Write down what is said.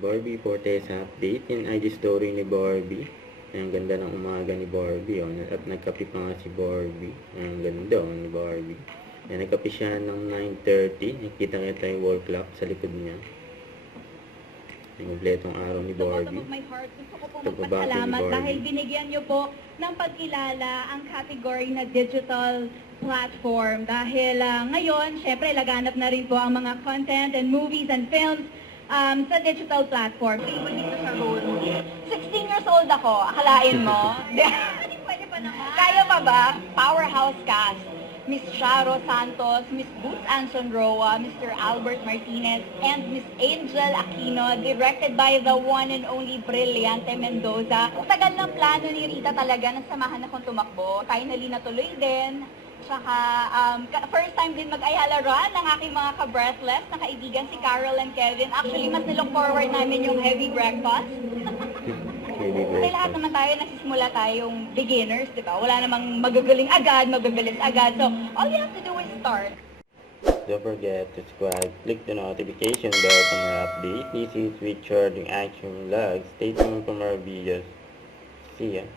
Barbie Fortes update. Yung IG story ni Barbie. Ang ganda ng umaga ni Barbie. Oh. At nagkape pa nga si Barbie. Ang ganda ni Barbie. Yan, nagkape siya ng 9:30. Nakita yung wall clock sa likod niya. Yung kompletong araw ni Barbie. Gusto ko po magpasalamat dahil binigyan niyo po ng pagkilala ang category na digital platform. Dahil ngayon, syempre, laganap na rin po ang mga content and movies and films sa digital platform. Dito sa role mo. 16 years old ako, akalain mo? Pwede pa naman. Kaya pa ba? Powerhouse cast. Miss Sharo Santos, Miss Boots Anson Roa, Mr. Albert Martinez, and Miss Angel Aquino, directed by the one and only Brillante Mendoza. Ang tagal ng plano ni Rita talaga na samahan akong tumakbo. Finally natuloy din. Tsaka, first time din mag-Ayala Run ng aking mga ka-breathless na kaibigan si Carol and Kevin. Actually, mas nilook forward namin yung heavy breakfast. Kasi lahat naman tayo, nasisimula tayong beginners, di ba? Wala namang magagaling agad, magagaling agad. So, all you have to do is start. Don't forget to subscribe, click the notification bell for more updates. This is Richard, yung action vlog. Stay tuned for more videos. See ya.